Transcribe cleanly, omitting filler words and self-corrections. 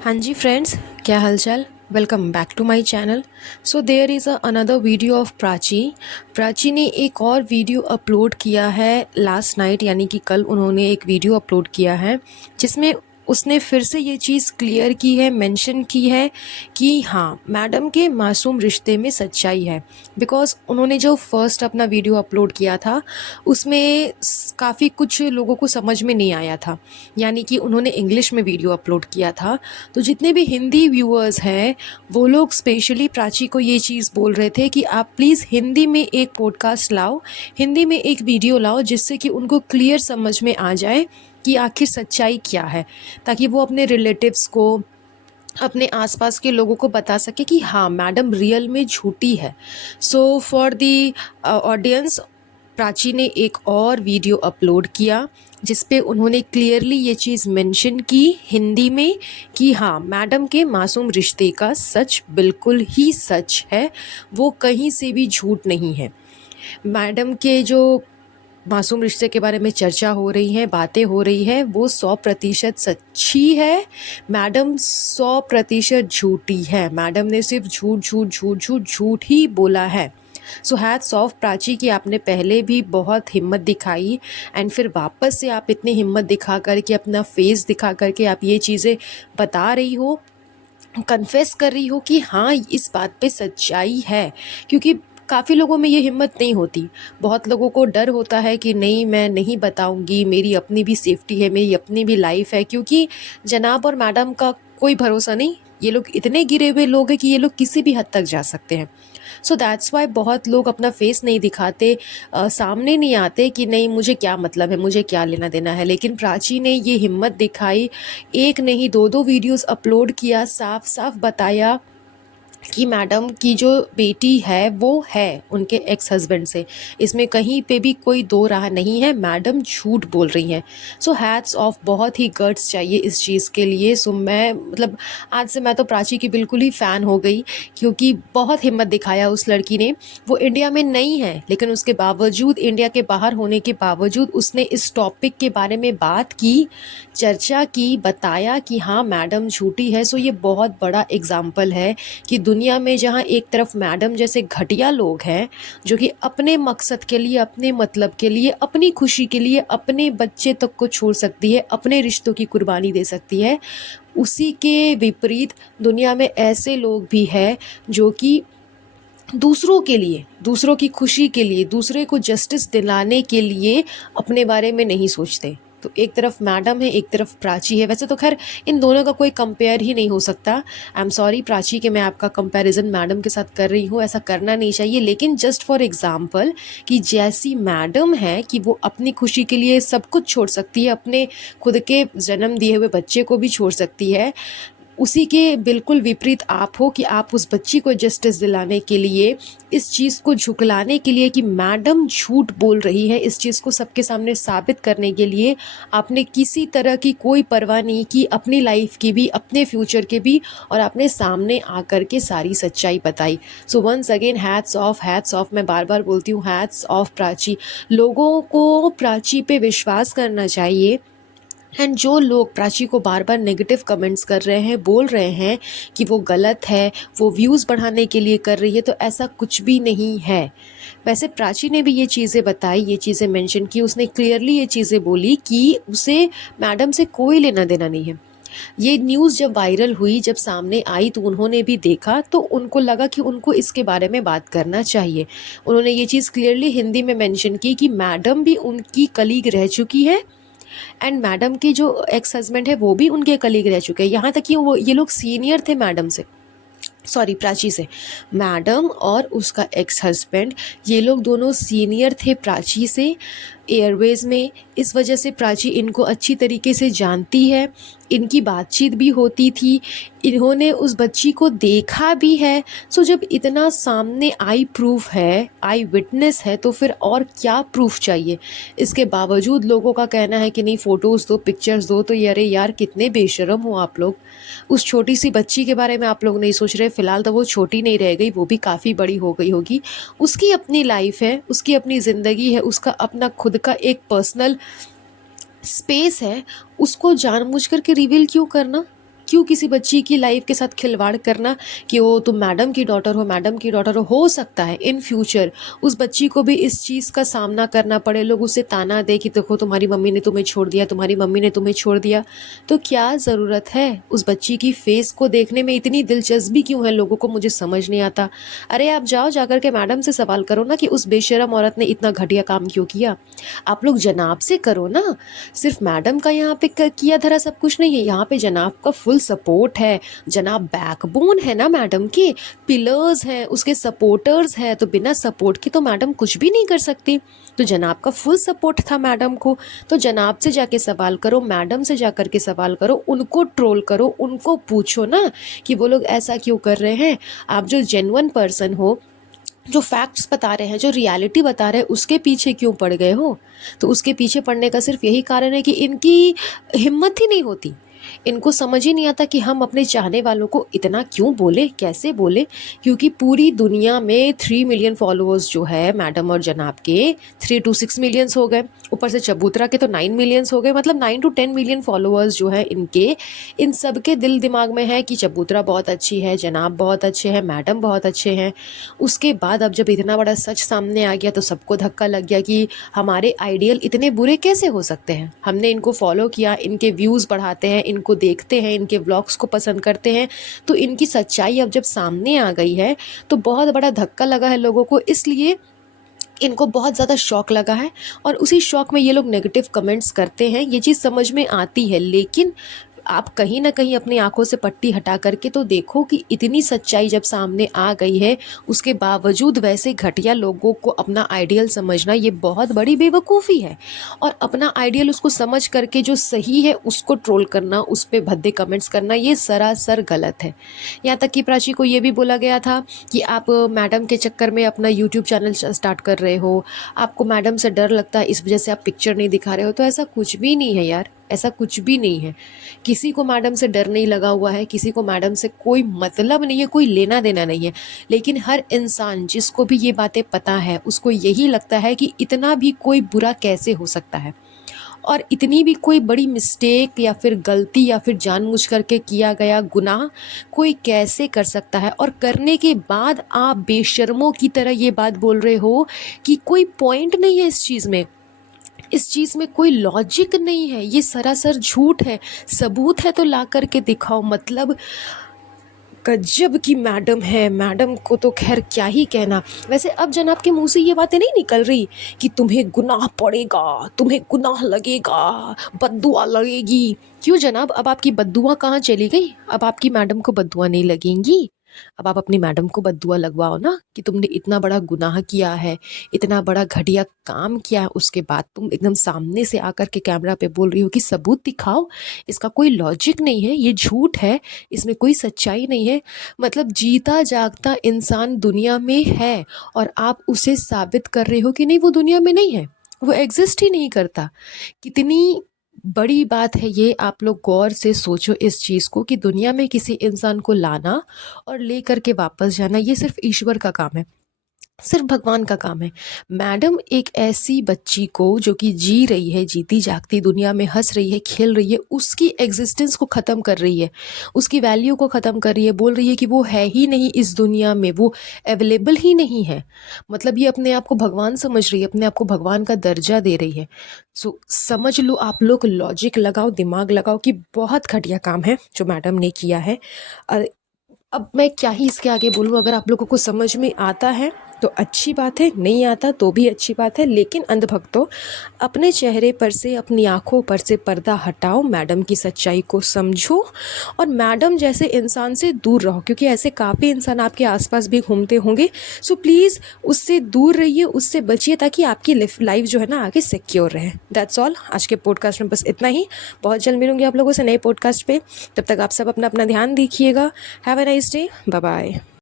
हाँ जी फ्रेंड्स, क्या हालचाल। Welcome back to my channel. So there is another video of Prachi ने एक और वीडियो अपलोड किया है लास्ट नाइट, यानी कि कल उन्होंने एक वीडियो अपलोड किया है जिसमें उसने फिर से ये चीज़ क्लियर की है, मेंशन की है कि हाँ, मैडम के मासूम रिश्ते में सच्चाई है। बिकॉज़ उन्होंने जो फर्स्ट अपना वीडियो अपलोड किया था उसमें काफ़ी कुछ लोगों को समझ में नहीं आया था, यानी कि उन्होंने इंग्लिश में वीडियो अपलोड किया था। तो जितने भी हिंदी व्यूअर्स हैं वो लोग स्पेशली प्राची को ये चीज़ बोल रहे थे कि आप प्लीज़ हिंदी में एक पॉडकास्ट लाओ, हिंदी में एक वीडियो लाओ, जिससे कि उनको क्लियर समझ में आ जाए कि आखिर सच्चाई क्या है, ताकि वो अपने रिलेटिव्स को, अपने आसपास के लोगों को बता सके कि हाँ, मैडम रियल में झूठी है। So for the audience, Prachi ने एक और वीडियो अपलोड किया जिस पे उन्होंने क्लियरली ये चीज़ मेंशन की हिंदी में कि हाँ, मैडम के मासूम रिश्ते का सच बिल्कुल ही सच है, वो कहीं से भी झूठ नहीं है। मैडम के जो मासूम रिश्ते के बारे में चर्चा हो रही है, बातें हो रही है, वो 100% सच्ची है। मैडम 100% झूठी है। मैडम ने सिर्फ झूठ झूठ झूठ झूठ झूठ ही बोला है। सो हैट्स ऑफ प्राची कि आपने पहले भी बहुत हिम्मत दिखाई एंड फिर वापस से आप इतनी हिम्मत दिखा करके, अपना फेस दिखा करके आप ये चीज़ें बता रही हो, कन्फेस कर रही हो कि हाँ, इस बात पे सच्चाई है। क्योंकि काफ़ी लोगों में ये हिम्मत नहीं होती। बहुत लोगों को डर होता है कि नहीं, मैं नहीं बताऊंगी, मेरी अपनी भी सेफ्टी है, मेरी अपनी भी लाइफ है। क्योंकि जनाब और मैडम का कोई भरोसा नहीं, ये लोग इतने गिरे हुए लोग हैं कि ये लोग किसी भी हद तक जा सकते हैं। सो दैट्स वाई बहुत लोग अपना फेस नहीं दिखाते, सामने नहीं आते कि नहीं, मुझे क्या मतलब है, मुझे क्या लेना देना है। लेकिन प्राची ने ये हिम्मत दिखाई, एक नहीं दो दो वीडियोस अपलोड किया, साफ साफ बताया कि मैडम की जो बेटी है वो है उनके एक्स हस्बैंड से। इसमें कहीं पे भी कोई दो राह नहीं है, मैडम झूठ बोल रही हैं। सो हैट्स ऑफ, बहुत ही गट्स चाहिए इस चीज़ के लिए। सो मैं मतलब आज से मैं तो प्राची की बिल्कुल ही फ़ैन हो गई, क्योंकि बहुत हिम्मत दिखाया उस लड़की ने। वो इंडिया में नहीं है, लेकिन उसके बावजूद, इंडिया के बाहर होने के बावजूद, उसने इस टॉपिक के बारे में बात की, चर्चा की, बताया कि हाँ, मैडम झूठी है। सो ये बहुत बड़ा एग्जाम्पल है कि दुनिया में जहाँ एक तरफ मैडम जैसे घटिया लोग हैं जो कि अपने मकसद के लिए, अपने मतलब के लिए, अपनी खुशी के लिए अपने बच्चे तक को छोड़ सकती है, अपने रिश्तों की कुर्बानी दे सकती है, उसी के विपरीत दुनिया में ऐसे लोग भी हैं जो कि दूसरों के लिए, दूसरों की खुशी के लिए, दूसरे को जस्टिस दिलाने के लिए अपने बारे में नहीं सोचते। तो एक तरफ मैडम है, एक तरफ प्राची है। वैसे तो खैर इन दोनों का कोई कंपेयर ही नहीं हो सकता। आई एम सॉरी प्राची कि मैं आपका कंपैरिजन मैडम के साथ कर रही हूँ, ऐसा करना नहीं चाहिए। लेकिन जस्ट फॉर एग्जांपल कि जैसी मैडम है कि वो अपनी खुशी के लिए सब कुछ छोड़ सकती है, अपने खुद के जन्म दिए हुए बच्चे को भी छोड़ सकती है, उसी के बिल्कुल विपरीत आप हो कि आप उस बच्ची को जस्टिस दिलाने के लिए, इस चीज़ को झुकलाने के लिए कि मैडम झूठ बोल रही है, इस चीज़ को सबके सामने साबित करने के लिए आपने किसी तरह की कोई परवाह नहीं की, अपनी लाइफ की भी, अपने फ्यूचर के भी, और आपने सामने आकर के सारी सच्चाई बताई। So once again hats off, hats off, मैं बार बार बोलती हूँ, हैट्स ऑफ प्राची। लोगों को प्राची पे विश्वास करना चाहिए। एंड जो लोग प्राची को बार बार नेगेटिव कमेंट्स कर रहे हैं, बोल रहे हैं कि वो गलत है, वो व्यूज़ बढ़ाने के लिए कर रही है, तो ऐसा कुछ भी नहीं है। वैसे प्राची ने भी ये चीज़ें बताई, ये चीज़ें मेंशन की, उसने क्लियरली ये चीज़ें बोली कि उसे मैडम से कोई लेना देना नहीं है। ये न्यूज़ जब वायरल हुई, जब सामने आई, तो उन्होंने भी देखा, तो उनको लगा कि उनको इसके बारे में बात करना चाहिए। उन्होंने ये चीज़ क्लियरली हिंदी में मेंशन की कि मैडम भी उनकी कलीग रह चुकी है एंड मैडम की जो एक्स हस्बैंड है वो भी उनके कलीग रह चुके हैं। यहाँ तक कि वो, ये लोग सीनियर थे मैडम से, सॉरी प्राची से। मैडम और उसका एक्स हस्बैंड, ये लोग दोनों सीनियर थे प्राची से एयरवेज़ में। इस वजह से प्राची इनको अच्छी तरीके से जानती है, इनकी बातचीत भी होती थी, इन्होंने उस बच्ची को देखा भी है। सो जब इतना सामने आई प्रूफ है, आई विटनेस है, तो फिर और क्या प्रूफ चाहिए। इसके बावजूद लोगों का कहना है कि नहीं, फ़ोटोज़ दो, पिक्चर्स दो। तो अरे यार, कितने बेशरम हो आप लोग। उस छोटी सी बच्ची के बारे में आप लोग नहीं सोच रहे। फ़िलहाल तो वो छोटी नहीं रह गई, वो भी काफ़ी बड़ी हो गई होगी। उसकी अपनी लाइफ है, उसकी अपनी ज़िंदगी है, उसका अपना खुद का एक पर्सनल स्पेस है। उसको जानबूझ करके रिवील क्यों करना? क्यों किसी बच्ची की लाइफ के साथ खिलवाड़ करना कि वो तुम मैडम की डॉटर हो, मैडम की डॉटर हो सकता है इन फ्यूचर उस बच्ची को भी इस चीज़ का सामना करना पड़े, लोग उसे ताना दे कि देखो तुम्हारी मम्मी ने तुम्हें छोड़ दिया, तुम्हारी मम्मी ने तुम्हें छोड़ दिया। तो क्या ज़रूरत है उस बच्ची की फेस को देखने में, इतनी दिलचस्पी क्यों है लोगों को, मुझे समझ नहीं आता। अरे आप जाओ जाकर के मैडम से सवाल करो ना कि उस बेशरम औरत ने इतना घटिया काम क्यों किया। आप लोग जनाब से करो ना। सिर्फ मैडम का यहाँ पे किया धरा सब कुछ नहीं है, यहाँ पे जनाब का फुल सपोर्ट है। जनाब बैकबोन है ना मैडम के, पिलर्स हैं, उसके सपोर्टर्स हैं, तो बिना सपोर्ट के तो मैडम कुछ भी नहीं कर सकती। तो जनाब का फुल सपोर्ट था मैडम को। तो जनाब से जाके सवाल करो, मैडम से जाकर के सवाल करो, उनको ट्रोल करो, उनको पूछो ना कि वो लोग ऐसा क्यों कर रहे हैं। आप जो जेन्युइन पर्सन हो, जो फैक्ट्स बता रहे हैं, जो रियलिटी बता रहे हैं, उसके पीछे क्यों पड़ गए हो। तो उसके पीछे पड़ने का सिर्फ यही कारण है कि इनकी हिम्मत ही नहीं होती। इनको समझ ही नहीं आता कि हम अपने चाहने वालों को इतना क्यों बोले, कैसे बोले। क्योंकि पूरी दुनिया में 3 मिलियन फॉलोअर्स जो है मैडम और जनाब के, 3 to 6 मिलियंस हो गए, ऊपर से चबूतरा के तो 9 मिलियंस हो गए, मतलब 9 to 10 मिलियन फॉलोअर्स जो है इनके, इन सब के दिल दिमाग में है कि चबूतरा बहुत अच्छी है, जनाब बहुत अच्छे हैं, मैडम बहुत अच्छे हैं। उसके बाद अब जब इतना बड़ा सच सामने आ गया तो सबको धक्का लग गया कि हमारे आइडियल इतने बुरे कैसे हो सकते हैं। हमने इनको फॉलो किया, इनके व्यूज़ बढ़ाते हैं, इनको देखते हैं, इनके व्लॉग्स को पसंद करते हैं, तो इनकी सच्चाई अब जब सामने आ गई है तो बहुत बड़ा धक्का लगा है लोगों को। इसलिए इनको बहुत ज़्यादा शॉक लगा है और उसी शॉक में ये लोग नेगेटिव कमेंट्स करते हैं। ये चीज़ समझ में आती है, लेकिन आप कहीं ना कहीं अपनी आंखों से पट्टी हटा करके तो देखो कि इतनी सच्चाई जब सामने आ गई है, उसके बावजूद वैसे घटिया लोगों को अपना आइडियल समझना ये बहुत बड़ी बेवकूफ़ी है। और अपना आइडियल उसको समझ करके जो सही है उसको ट्रोल करना, उस पर भद्दे कमेंट्स करना, ये सरासर गलत है। यहाँ तक कि प्राची को ये भी बोला गया था कि आप मैडम के चक्कर में अपना यूट्यूब चैनल स्टार्ट कर रहे हो, आपको मैडम से डर लगता है इस वजह से आप पिक्चर नहीं दिखा रहे हो। तो ऐसा कुछ भी नहीं है यार, ऐसा कुछ भी नहीं है। किसी को मैडम से डर नहीं लगा हुआ है, किसी को मैडम से कोई मतलब नहीं है, कोई लेना देना नहीं है। लेकिन हर इंसान जिसको भी ये बातें पता है उसको यही लगता है कि इतना भी कोई बुरा कैसे हो सकता है, और इतनी भी कोई बड़ी मिस्टेक या फिर गलती या फिर जानबूझ करके किया गया गुनाह कोई कैसे कर सकता है। और करने के बाद आप बेशर्मों की तरह ये बात बोल रहे हो कि कोई पॉइंट नहीं है इस चीज़ में, इस चीज़ में कोई लॉजिक नहीं है, ये सरासर झूठ है। सबूत है तो ला करके दिखाओ। मतलब गजब की मैडम है, मैडम को तो खैर क्या ही कहना। वैसे अब जनाब के मुंह से ये बातें नहीं निकल रही कि तुम्हें गुनाह पड़ेगा, तुम्हें गुनाह लगेगा, बद्दुआ लगेगी। क्यों जनाब, अब आपकी बद्दुआ कहाँ चली गई? अब आपकी मैडम को बद्दुआ नहीं लगेंगी। अब आप अपनी मैडम को बद्दुआ लगवाओ ना कि तुमने इतना बड़ा गुनाह किया है, इतना बड़ा घटिया काम किया है, उसके बाद तुम एकदम सामने से आकर के कैमरा पे बोल रही हो कि सबूत दिखाओ। इसका कोई लॉजिक नहीं है, ये झूठ है, इसमें कोई सच्चाई नहीं है। मतलब जीता जागता इंसान दुनिया में है और आप उसे साबित कर रहे हो कि नहीं वो दुनिया में नहीं है, वो एग्जिस्ट ही नहीं करता। कितनी बड़ी बात है ये। आप लोग गौर से सोचो इस चीज़ को कि दुनिया में किसी इंसान को लाना और ले करके वापस जाना ये सिर्फ ईश्वर का काम है, सिर्फ भगवान का काम है। मैडम एक ऐसी बच्ची को जो कि जी रही है, जीती जागती दुनिया में हंस रही है, खेल रही है, उसकी एग्जिस्टेंस को ख़त्म कर रही है, उसकी वैल्यू को ख़त्म कर रही है, बोल रही है कि वो है ही नहीं इस दुनिया में, वो अवेलेबल ही नहीं है। मतलब ये अपने आप को भगवान समझ रही है, अपने आप को भगवान का दर्जा दे रही है। सो समझ लो, आप लोग लॉजिक लगाओ, दिमाग लगाओ कि बहुत घटिया काम है जो मैडम ने किया है। अब मैं क्या ही इसके आगे बोलूँ। अगर आप लोगों को समझ में आता है तो अच्छी बात है, नहीं आता तो भी अच्छी बात है। लेकिन अंधभक्तों, अपने चेहरे पर से, अपनी आंखों पर से पर्दा हटाओ, मैडम की सच्चाई को समझो और मैडम जैसे इंसान से दूर रहो, क्योंकि ऐसे काफ़ी इंसान आपके आसपास भी घूमते होंगे। सो प्लीज़ उससे दूर रहिए, उससे बचिए, ताकि आपकी लाइफ जो है ना आगे सिक्योर रहे। That's all. आज के पॉडकास्ट में बस इतना ही। बहुत जल्द मिलूंगी आप लोगों से नए पॉडकास्ट पे। तब तक आप सब अपना अपना ध्यान रखिएगा। Have a nice day. Bye bye.